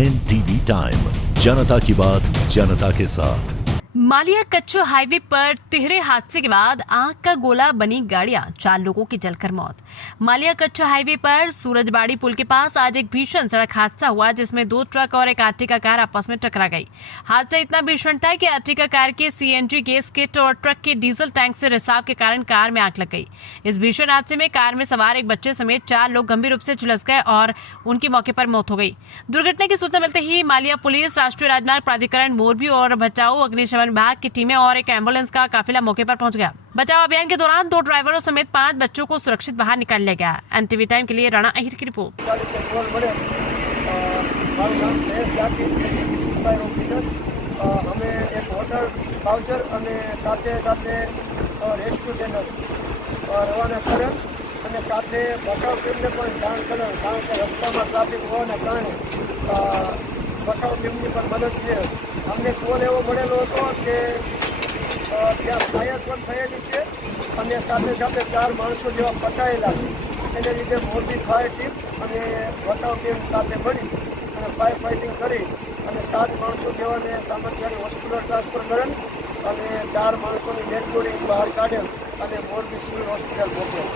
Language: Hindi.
NTV टाइम, जनता की बात जनता के साथ। मालिया कच्चो हाईवे पर तिहरे हादसे के बाद आग का गोला बनी गाड़ियां, 4 लोगों की जलकर मौत। मालिया कच्चो हाईवे पर सूरजबाड़ी पुल के पास आज एक भीषण सड़क हादसा हुआ जिसमें 2 ट्रक और एक आर्टिका कार आपस में टकरा गई। हादसा इतना भीषण था कि आर्टिका कार के CNG गैस किट और ट्रक के डीजल टैंक से रिसाव के कारण कार में आग लग गई। इस भीषण हादसे में कार में सवार एक बच्चे समेत 4 लोग गंभीर रूप से झुलस गए और उनकी मौके पर मौत हो गई। दुर्घटना की सूचना मिलते ही मालिया पुलिस, राष्ट्रीय राजमार्ग प्राधिकरण मोरबी और बचाव अग्निशमन विभाग की टीमें और एक एम्बुलेंस का काफिला मौके पर पहुंच गया। बचाव अभियान के दौरान 2 ड्राइवरों समेत 5 बच्चों को सुरक्षित बाहर निकाल लिया गया। NTV टाइम के लिए राणा अहिर की रिपोर्ट। हमें एक होटल वाउचर અને સાથે રેસ્ક્યુ ટેન્ડર રવાના કરેલ અને સાથે બચાવ ટીમને પણ જાણ કરેલ, કારણ કે રસ્તામાં ટ્રાફિક હોવાના કારણે બચાવ ટીમની પણ મદદ છે। અમને કોલ એવો મળેલો હતો કે ત્યાં ફાયર પણ થયેલી છે અને સાથે સાથે 4 માણસો જેવા ફસાયેલા છે। એને લીધે મોરબી ફાયર ટીમ અને બચાવ ટીમ સાથે મળી અને ફાયર ફાઇટિંગ કરી અને 7 માણસો જેવાને સામંતવાડી હોસ્પિટલ ટ્રાન્સફર કરેલ અને 4 માણસોની ડેડ બોડી બહાર કાઢેલ અને મોરબી સિવિલ હોસ્પિટલ મોકલેલ।